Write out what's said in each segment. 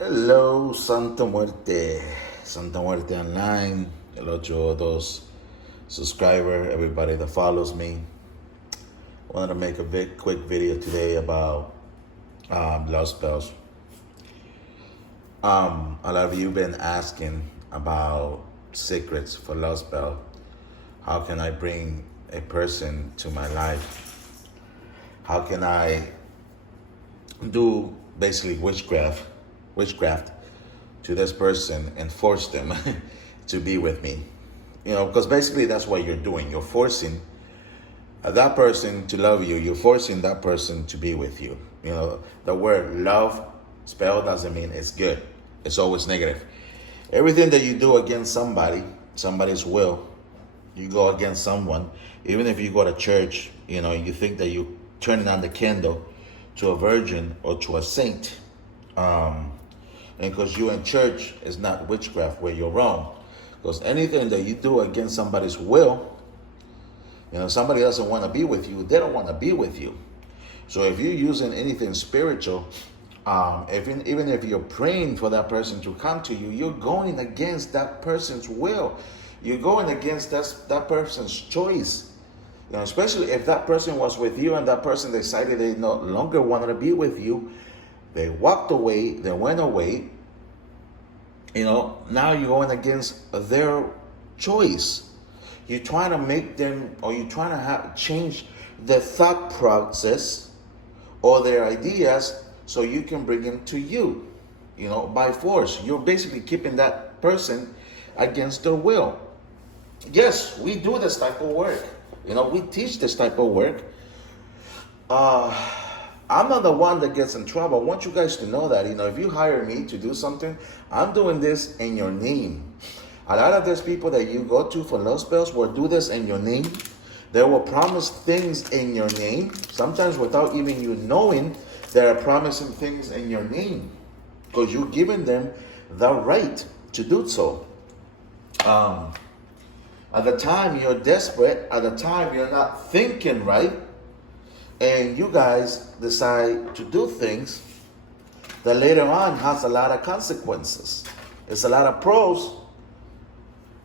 Hello, Santa Muerte. Santa Muerte Online. Hello to all those subscriber, everybody that follows me. I wanted to make a quick video today about love spells. A lot of you been asking about secrets for love spell. How can I bring a person to my life? How can I do basically witchcraft to this person and force them to be with me? Because basically that's what you're doing. You're forcing that person to love you. You're forcing that person to be with you. The word love spell doesn't mean it's good. It's always negative. Everything that you do against somebody's will, you go against someone, even if you go to church, you think that you turning on the candle to a virgin or to a saint. And because you're in church is not witchcraft, where you're wrong. Because anything that you do against somebody's will, somebody doesn't want to be with you, they don't want to be with you. So if you're using anything spiritual, even if you're praying for that person to come to you, you're going against that person's will. You're going against that person's choice. Especially if that person was with you and that person decided they no longer wanted to be with you, they walked away, they went away. Now you're going against their choice. You're trying to make them, or you're trying to change their thought process or their ideas so you can bring them to you, by force. You're basically keeping that person against their will. Yes, we do this type of work. We teach this type of work. I'm not the one that gets in trouble. I want you guys to know that, if you hire me to do something, I'm doing this in your name. A lot of these people that you go to for love spells will do this in your name. They will promise things in your name, sometimes without even you knowing they're promising things in your name, because you're giving them the right to do so. At the time you're desperate, at the time you're not thinking right, and you guys decide to do things that later on has a lot of consequences. It's a lot of pros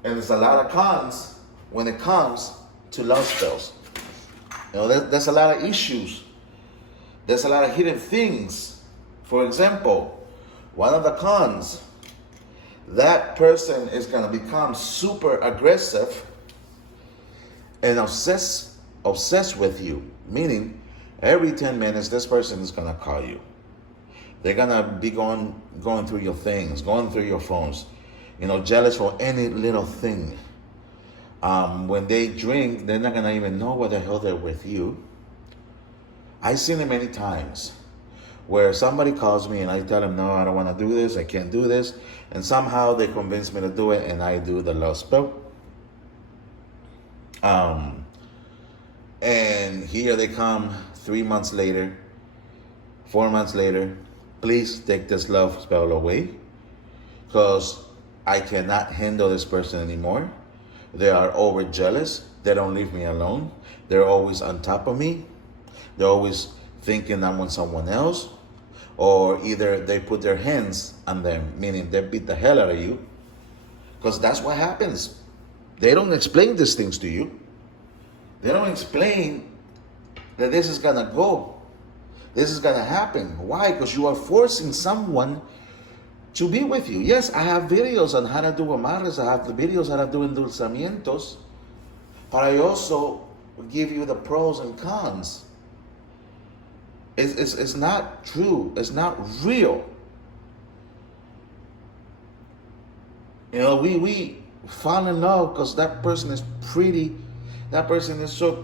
and there's a lot of cons when it comes to love spells. There's a lot of issues. There's a lot of hidden things. For example, one of the cons, that person is going to become super aggressive and obsessed with you. Meaning, every 10 minutes, this person is going to call you. They're going to be going through your things, going through your phones, jealous for any little thing. When they drink, they're not going to even know what the hell they're with you. I've seen it many times where somebody calls me and I tell them, no, I don't want to do this, I can't do this. And somehow they convince me to do it and I do the love spell. And here they come 3 months later, 4 months later. Please take this love spell away, because I cannot handle this person anymore. They are over jealous. They don't leave me alone. They're always on top of me. They're always thinking I'm with someone else. Or either they put their hands on them, meaning they beat the hell out of you. Because that's what happens. They don't explain these things to you. They don't explain that this is going to go. This is going to happen. Why? Because you are forcing someone to be with you. Yes, I have videos on how to do amarres. I have the videos on how to do endulzamientos. But I also give you the pros and cons. It's not true. It's not real. We fall in love because that person is pretty. That person is so,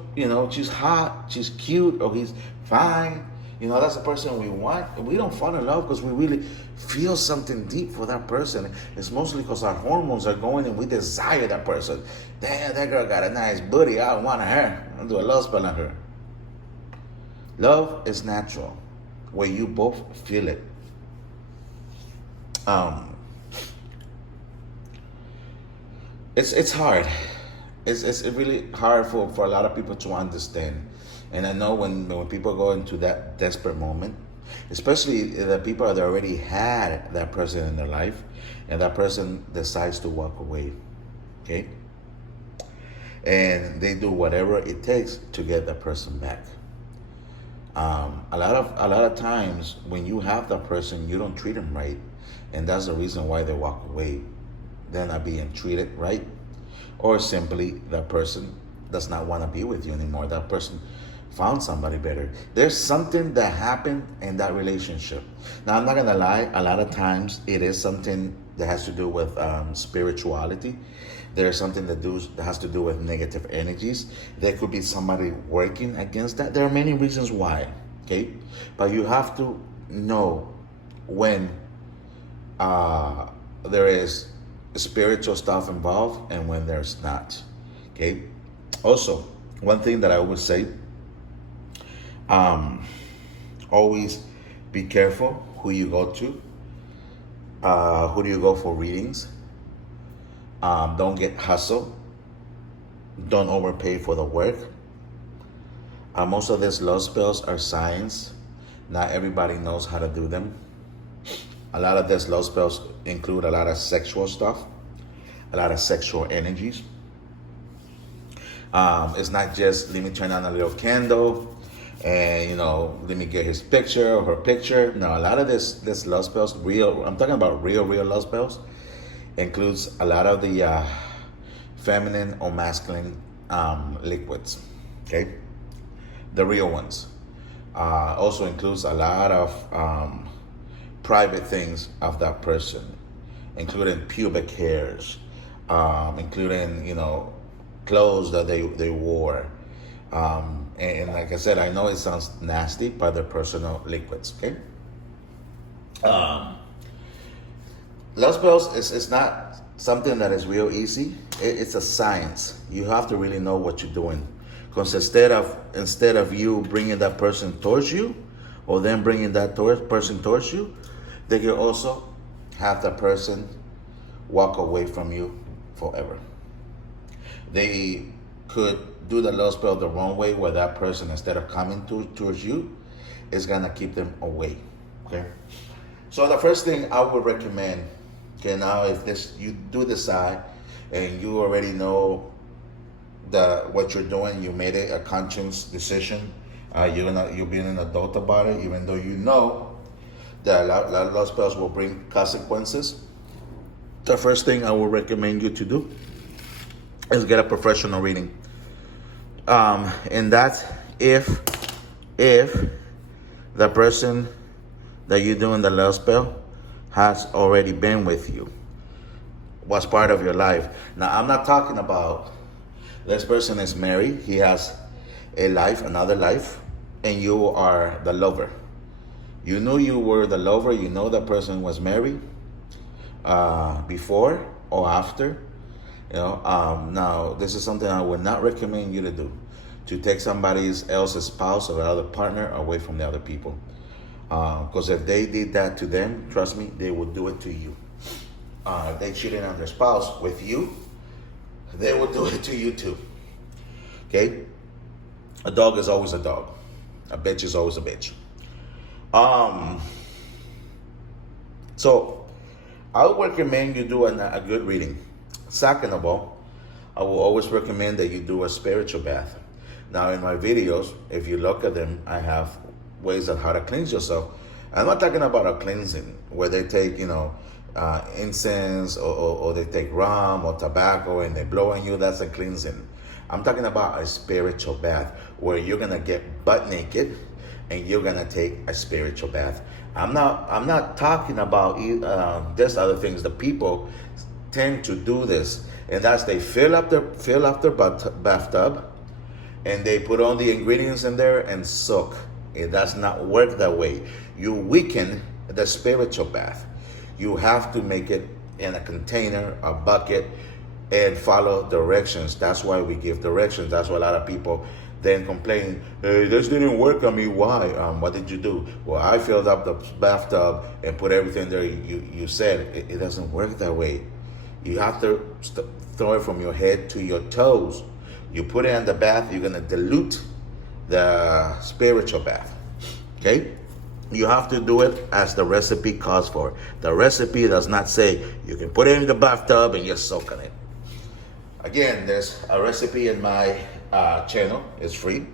she's hot, she's cute, or he's fine. That's the person we want. We don't fall in love because we really feel something deep for that person. It's mostly because our hormones are going and we desire that person. Damn, that girl got a nice booty. I want her. I'll do a love spell on her. Love is natural, where you both feel it. It's hard. It's really hard for a lot of people to understand. And I know when people go into that desperate moment, especially the people that already had that person in their life, and that person decides to walk away. Okay, and they do whatever it takes to get that person back. A lot of times when you have that person, you don't treat them right, and that's the reason why they walk away. They're not being treated right, or simply that person does not want to be with you anymore. That person found somebody better. There's something that happened in that relationship. Now, I'm not gonna lie. A lot of times, it is something that has to do with spirituality. There's something that has to do with negative energies. There could be somebody working against that. There are many reasons why. Okay, but you have to know when there is spiritual stuff involved and when there's not. Okay. Also, one thing that I would say, always be careful who you go to. Who do you go for readings? Don't get hustled. Don't overpay for the work. Most of these love spells are science. Not everybody knows how to do them. A lot of these love spells include a lot of sexual stuff, a lot of sexual energies. It's not just let me turn on a little candle and let me get his picture or her picture. No, a lot of this love spells, I'm talking about real love spells, includes a lot of the feminine or masculine liquids. Okay, the real ones. Also includes a lot of private things of that person, including pubic hairs, including clothes that they wore, and like I said, I know it sounds nasty, but they're personal liquids. Okay. Love spells is not something that is real easy. It's a science. You have to really know what you're doing, because instead of you bringing that person towards you, or them bringing that person towards you, they can also have that person walk away from you forever. They could do the love spell the wrong way, where that person, instead of coming towards you, is gonna keep them away. Okay. So the first thing I would recommend, okay, now if you do decide and you already know what you're doing, you made it a conscious decision, you're being an adult about it, even though you know that love spells will bring consequences. The first thing I would recommend you to do is get a professional reading. And that's if the person that you're doing the love spell has already been with you, was part of your life. Now, I'm not talking about this person is married, he has another life, and you are the lover. You knew you were the lover, you know the person was married before or after. Now this is something I would not recommend you to do, to take somebody else's spouse or other partner away from the other people. Because if they did that to them, trust me, they would do it to you. If they cheated on their spouse with you, they will do it to you too. Okay? A dog is always a dog. A bitch is always a bitch. So I would recommend you do a good reading. Second of all, I will always recommend that you do a spiritual bath. Now, in my videos, if you look at them, I have ways on how to cleanse yourself. I'm not talking about a cleansing where they take, incense or they take rum or tobacco and they blow on you. That's a cleansing. I'm talking about a spiritual bath where you're gonna get butt naked and you're gonna take a spiritual bath. I'm not talking about just other things. The people tend to do this, and that's they fill up their bathtub and they put all the ingredients in there and soak. It does not work that way. You weaken the spiritual bath. You have to make it in a container, a bucket, and follow directions. That's why we give directions. That's why a lot of people then complain, hey, this didn't work on me. Why? What did you do? Well, I filled up the bathtub and put everything there. You said it doesn't work that way. You have to throw it from your head to your toes. You put it in the bath, you're gonna dilute the spiritual bath. Okay? You have to do it as the recipe calls for. The recipe does not say you can put it in the bathtub and just soak in it. Again, there's a recipe in my channel. It's free.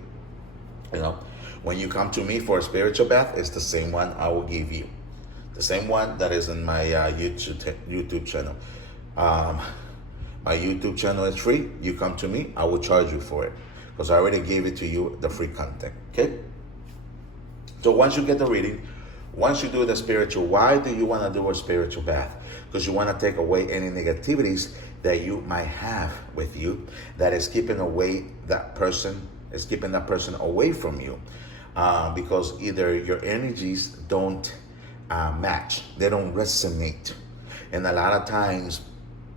You know, when you come to me for a spiritual bath, it's the same one I will give you. The same one that is in my YouTube channel. My YouTube channel is free. You come to me, I will charge you for it because I already gave it to you, the free content. Okay? So once you get the reading, once you do the spiritual, why do you want to do a spiritual bath? Because you want to take away any negativities that you might have with you that is keeping away that person, is keeping that person away from you. Because either your energies don't match, they don't resonate. And a lot of times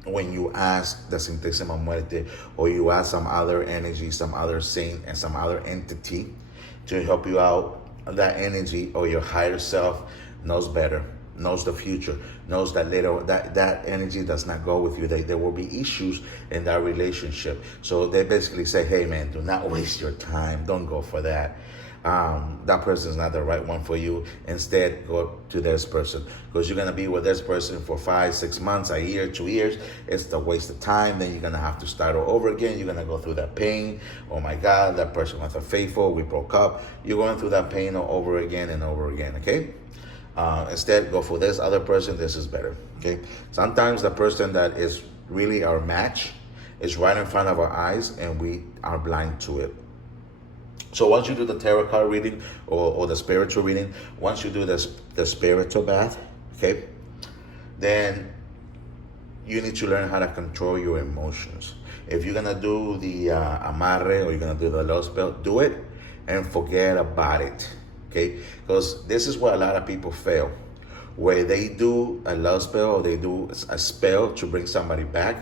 when you ask the Santísima Muerte or you ask some other energy, some other saint and some other entity to help you out, that energy or your higher self knows better, knows the future, knows that later that energy does not go with you. There will be issues in that relationship. So they basically say, hey man, do not waste your time. Don't go for that. That person is not the right one for you. Instead, go to this person because you're going to be with this person for 5, 6 months, a year, 2 years. It's a waste of time. Then you're going to have to start all over again. You're going to go through that pain. Oh my God, that person was unfaithful. We broke up. You're going through that pain all over again and over again. Okay. Instead, go for this other person. This is better. Okay. Sometimes the person that is really our match is right in front of our eyes and we are blind to it. So once you do the tarot card reading or the spiritual reading, once you do the spiritual bath, okay, then you need to learn how to control your emotions. If you're going to do the amarre or you're going to do the love spell, do it and forget about it, okay? Because this is where a lot of people fail, where they do a love spell or they do a spell to bring somebody back,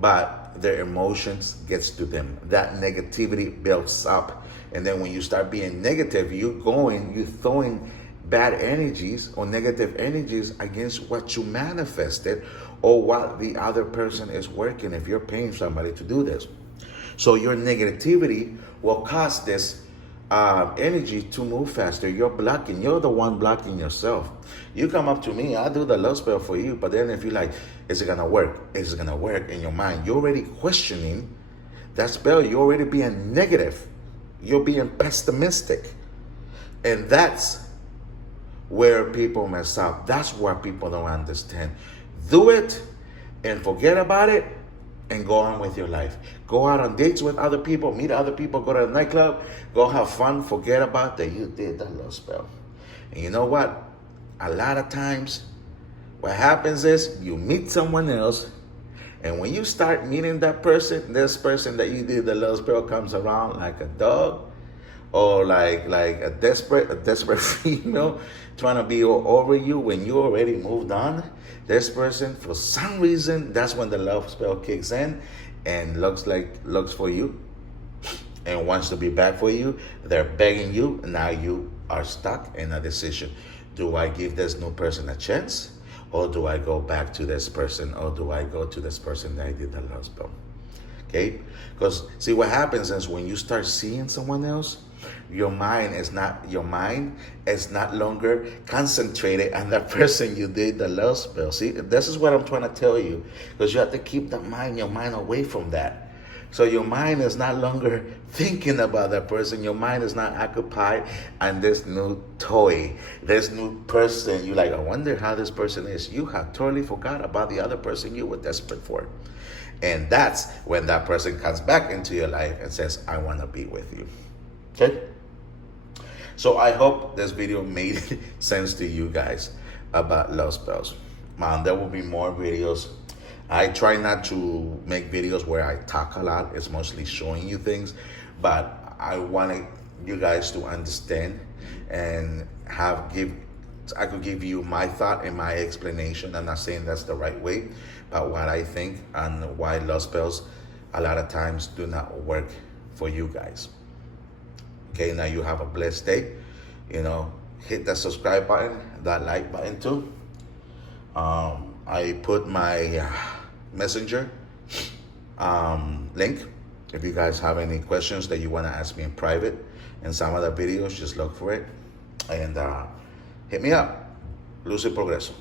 but their emotions gets to them. That negativity builds up. And then when you start being negative, you're throwing bad energies or negative energies against what you manifested or what the other person is working if you're paying somebody to do this. So your negativity will cause this energy to move faster. You're the one blocking yourself. You come up to me, I'll do the love spell for you, but then if you're like, is it gonna work? Is it gonna work? In your mind, you're already questioning that spell. You're already being negative. You're being pessimistic. And that's where people mess up. That's where people don't understand. Do it and forget about it and go on with your life. Go out on dates with other people, meet other people, go to the nightclub, go have fun, forget about that you did that love spell. And you know what? A lot of times what happens is you meet someone else, and when you start meeting that person, this person that you did the love spell comes around like a dog or like a desperate female trying to be all over you when you already moved on. This person, for some reason, that's when the love spell kicks in and looks for you and wants to be back for you. They're begging you. Now you are stuck in a decision. Do I give this new person a chance? Or do I go back to this person? Or do I go to this person that I did the love spell? Okay? Because see what happens is when you start seeing someone else, your mind is not longer concentrated on that person you did the love spell. See, this is what I'm trying to tell you. Because you have to keep your mind away from that. So your mind is not longer thinking about that person. Your mind is not occupied on this new toy, this new person. You're like, I wonder how this person is. You have totally forgot about the other person you were desperate for. And that's when that person comes back into your life and says, I want to be with you. Okay? So I hope this video made sense to you guys about love spells. There will be more videos. I try not to make videos where I talk a lot. It's mostly showing you things, but I wanted you guys to understand and I could give you my thought and my explanation. I'm not saying that's the right way, but what I think and why love spells a lot of times do not work for you guys. Okay, now you have a blessed day. Hit that subscribe button, that like button too. I put my messenger link. If you guys have any questions that you want to ask me in private in some other videos, just look for it. And hit me up. Luz y Progreso.